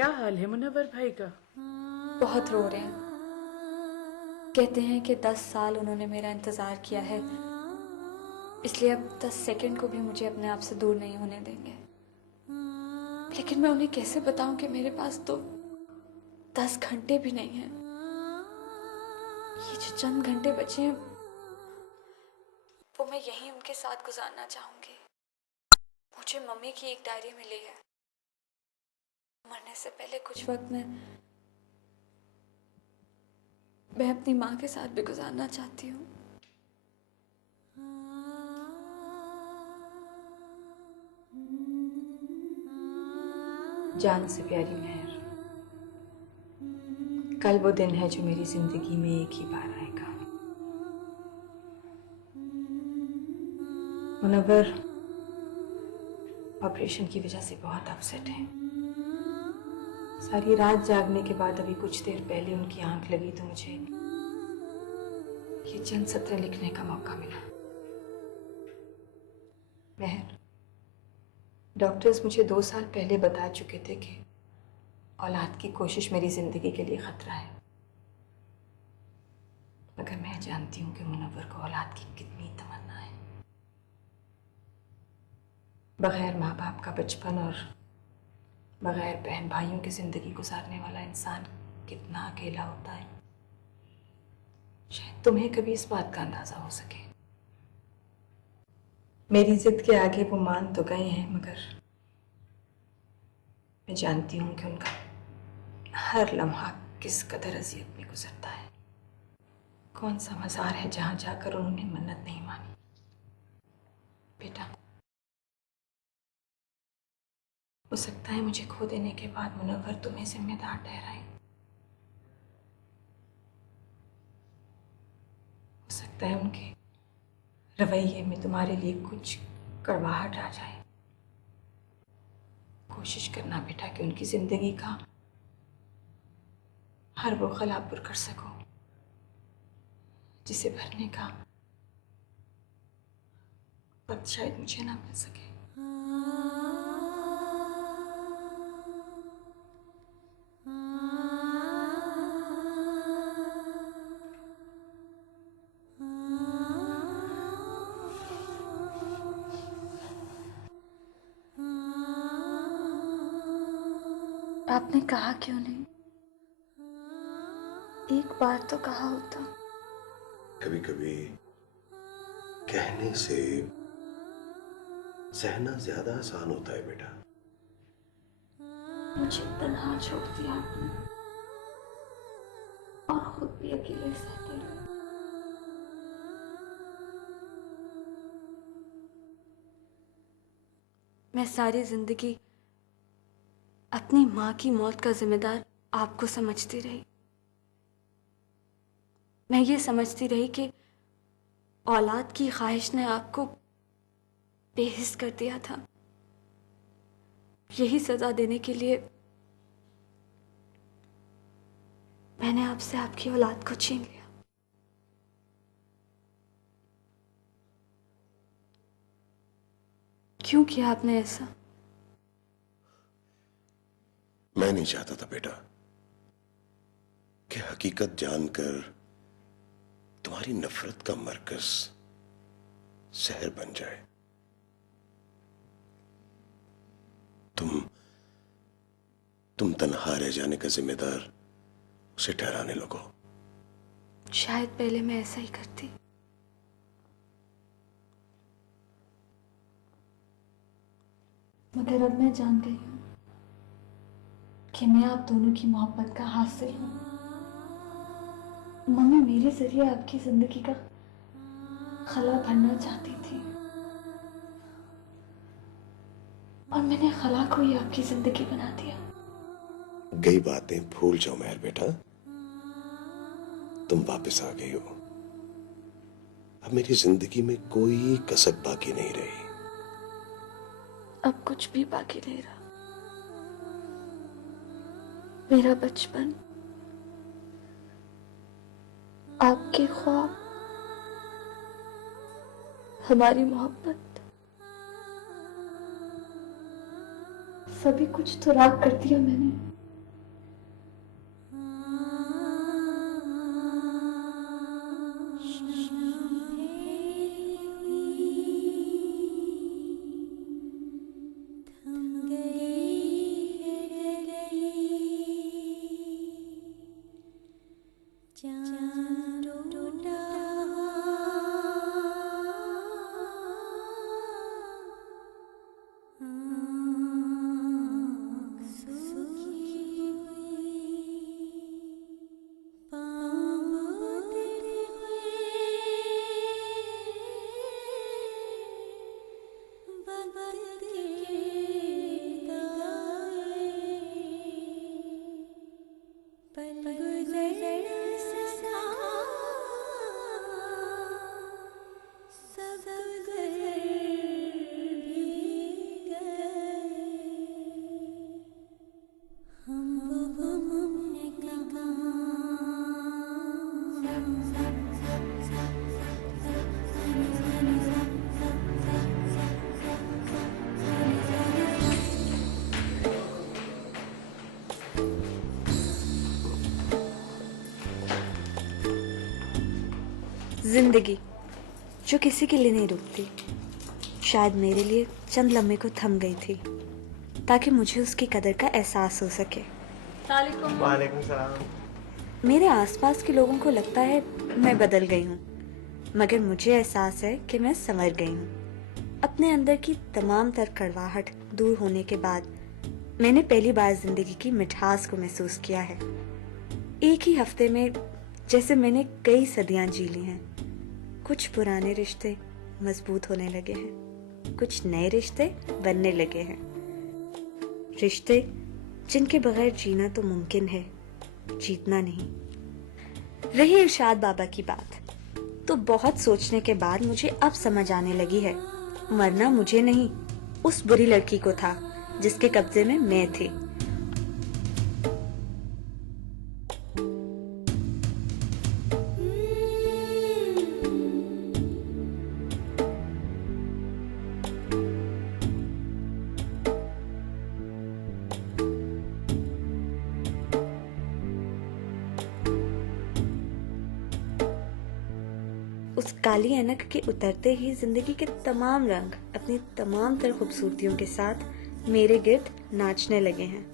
क्या हाल है मुनव्वर भाई का? बहुत रो रहे हैं। कहते हैं कि 10 साल उन्होंने मेरा इंतज़ार किया है, इसलिए अब 10 सेकंड को भी मुझे अपने आप से दूर नहीं होने देंगे। लेकिन मैं उन्हें कैसे बताऊं कि मेरे पास तो 10 घंटे भी नहीं हैं। ये जो चंद घंटे बचे हैं वो मैं यहीं उनके साथ गुजारना चाहूंगी। मुझे मम्मी की एक डायरी मिली है। मरने से पहले कुछ वक्त मैं अपनी माँ के साथ भी गुजारना चाहती हूँ। जान से प्यारी मेहर, कल वो दिन है जो मेरी जिंदगी में एक ही बार आएगा। मुनव्वर ऑपरेशन की वजह से बहुत अपसेट है। सारी रात जागने के बाद अभी कुछ देर पहले उनकी आंख लगी तो मुझे ये चंद सत्र लिखने का मौका मिला। मेहर, डॉक्टर्स मुझे 2 साल पहले बता चुके थे कि औलाद की कोशिश मेरी जिंदगी के लिए खतरा है, मगर मैं जानती हूँ कि मुनव्वर को औलाद की कितनी तमन्ना है। बगैर माँ बाप का बचपन और बगैर बहन भाइयों की जिंदगी गुजारने वाला इंसान कितना अकेला होता है, शायद तुम्हें कभी इस बात का अंदाजा हो सके। मेरी जिद के आगे वो मान तो गए हैं, मगर मैं जानती हूँ कि उनका हर लम्हा किस कदर अजियत में गुजरता है। कौन सा मज़ार है जहां जाकर उन्होंने मन्नत नहीं मानी। बेटा, हो सकता है मुझे खो देने के बाद मुनव्वर तुम्हें जिम्मेदार ठहराए। हो सकता है उनके रवैये में तुम्हारे लिए कुछ कड़वाहट आ जाए। कोशिश करना बेटा कि उनकी जिंदगी का हर वो खला पुर कर सको जिसे भरने का वक्त शायद मुझे ना मिल सके। आपने कहा क्यों नहीं? एक बार तो कहा होता। कभी कभी कहने से सहना ज्यादा आसान होता है बेटा। मुझे तन्हा छोड़ दिया आपने और खुद भी अकेले सहते रहे। मैं सारी जिंदगी अपनी माँ की मौत का जिम्मेदार आपको समझती रही। मैं ये समझती रही कि औलाद की ख्वाहिश ने आपको बेहिस कर दिया था। यही सजा देने के लिए मैंने आपसे आपकी औलाद को छीन लिया। क्यों किया आपने ऐसा? मैं नहीं चाहता था बेटा कि हकीकत जानकर तुम्हारी नफरत का मरकज शहर बन जाए। तुम तन्हा रह जाने का जिम्मेदार उसे ठहराने लगो। शायद पहले मैं ऐसा ही करती, मगर अब मैं जान गई हूं कि मैं आप दोनों की मोहब्बत का हासिल हूं। मम्मी मेरे जरिए आपकी जिंदगी का खला भरना चाहती थी और मैंने खला को ही आपकी जिंदगी बना दिया। गई बातें भूल जाओ मेहर बेटा, तुम वापस आ गई हो। अब मेरी जिंदगी में कोई कसक बाकी नहीं रही। अब कुछ भी बाकी नहीं रहा। मेरा बचपन, आपके ख्वाब, हमारी मोहब्बत, सभी कुछ तो राख कर दिया मैंने। जिंदगी जो किसी के लिए नहीं रुकती, शायद मेरे लिए चंद लम्हे को थम गई थी ताकि मुझे उसकी कदर का एहसास हो सके। वालेकुम सलाम। मेरे आसपास के लोगों को लगता है मैं बदल गई हूँ, मगर मुझे एहसास है कि मैं संवर गई हूँ। अपने अंदर की तमाम तर कड़वाहट दूर होने के बाद मैंने पहली बार जिंदगी की मिठास को महसूस किया है। एक ही हफ्ते में जैसे मैंने कई सदियां जी ली हैं। कुछ पुराने रिश्ते मजबूत होने लगे हैं, कुछ नए रिश्ते बनने लगे हैं। रिश्ते जिनके बगैर जीना तो मुमकिन है, जीतना नहीं। रही इरशाद बाबा की बात, तो बहुत सोचने के बाद मुझे अब समझ आने लगी है, मरना मुझे नहीं उस बुरी लड़की को था जिसके कब्जे में मैं थी। उस काली ऐनक के उतरते ही जिंदगी के तमाम रंग अपनी तमाम तर खूबसूरतियों के साथ मेरे गिर्द नाचने लगे हैं।